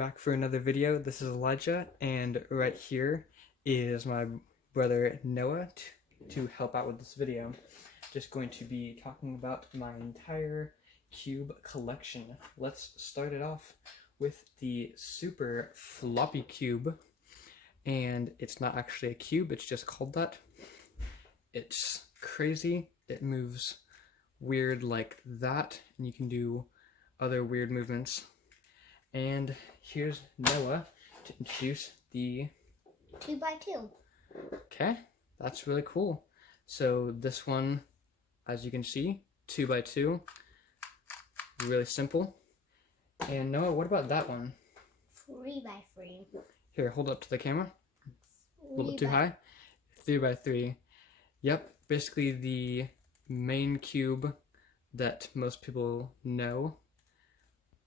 back for another video. This is Elijah, and right here is my brother Noah to help out with this video. Just going to be talking about my entire cube collection. Let's start it off with the super floppy cube, and it's not actually a cube, it's just called that. It's crazy. It moves weird like that, and you can do other weird movements. And here's Noah to introduce the 2x2. Okay, that's really cool. So this one, as you can see, 2x2, really simple. And Noah, what about that one? 3x3. Here, hold up to the camera. A little bit too high. 3x3. Yep, basically the main cube that most people know.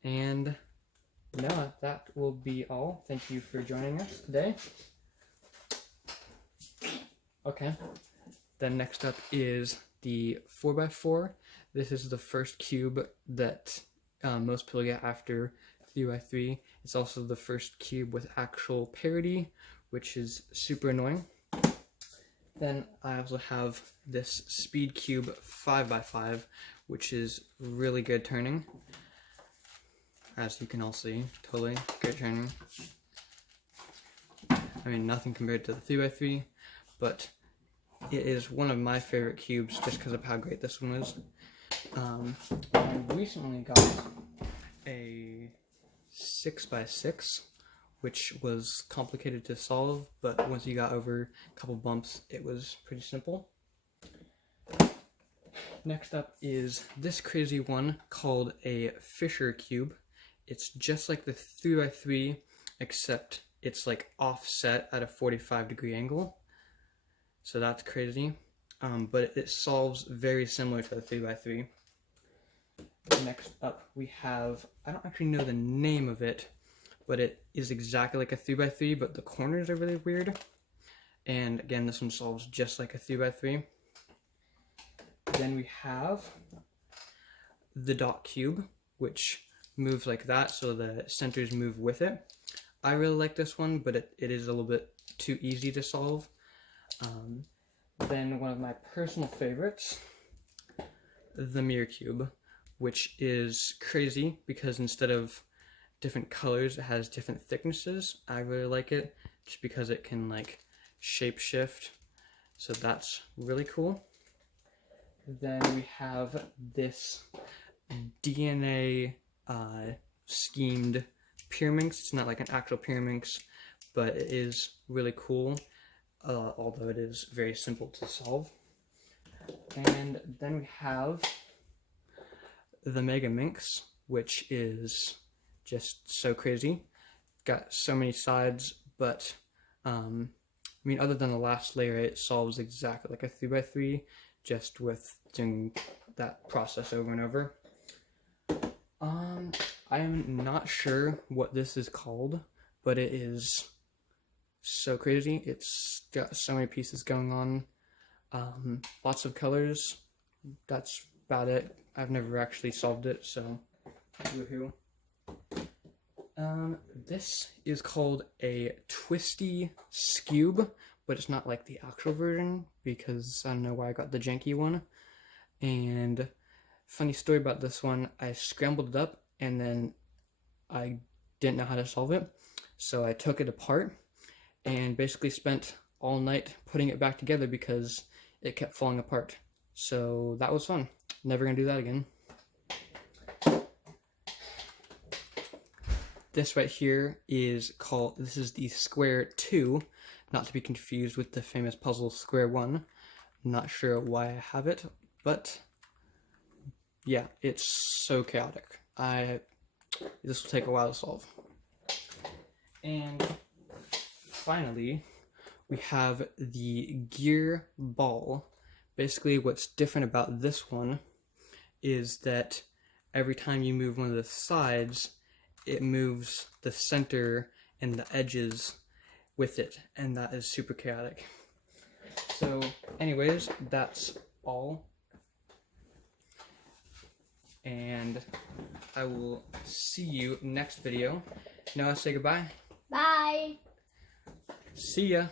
And Noah, that will be all. Thank you for joining us today. Okay, then next up is the 4x4. This is the first cube that most people get after 3x3. It's also the first cube with actual parity, which is super annoying. Then I also have this speed cube 5x5, which is really good turning. As you can all see, totally great turning. I mean, nothing compared to the 3x3, but it is one of my favorite cubes just because of how great this one is. I recently got a 6x6, which was complicated to solve, but once you got over a couple bumps, it was pretty simple. Next up is this crazy one called a Fisher cube. It's just like the 3x3, except it's like offset at a 45-degree angle. So that's crazy. But it solves very similar to the 3x3. Next up we have, I don't actually know the name of it, but it is exactly like a 3x3, but the corners are really weird. And again, this one solves just like a 3x3. Then we have the dot cube, which moves like that, so the centers move with it. I really like this one, but it is a little bit too easy to solve. Then one of my personal favorites, the mirror cube, which is crazy because instead of different colors, it has different thicknesses. I really like it just because it can like shape shift, so that's really cool. Then we have this DNA schemed pyraminx. It's not like an actual pyraminx, but it is really cool, although it is very simple to solve. And then we have the Mega Minx, which is just so crazy. Got so many sides, but I mean, other than the last layer, it solves exactly like a 3x3, just with doing that process over and over. I am not sure what this is called, but it is so crazy. It's got so many pieces going on, lots of colors. That's about it. I've never actually solved it, so woohoo. This is called a twisty scube, but it's not like the actual version because I don't know why I got the janky one. And funny story about this one, I scrambled it up and then I didn't know how to solve it, so I took it apart and basically spent all night putting it back together because it kept falling apart. So that was fun. Never gonna do that again. This right here is called, this is the Square 2, not to be confused with the famous puzzle Square 1. I'm not sure why I have it, but yeah, it's so chaotic. This will take a while to solve. And finally, we have the gear ball. Basically, what's different about this one is that every time you move one of the sides, it moves the center and the edges with it, and that is super chaotic. So anyways, that's all, and I will see you next video. Now let's say goodbye. Bye. See ya.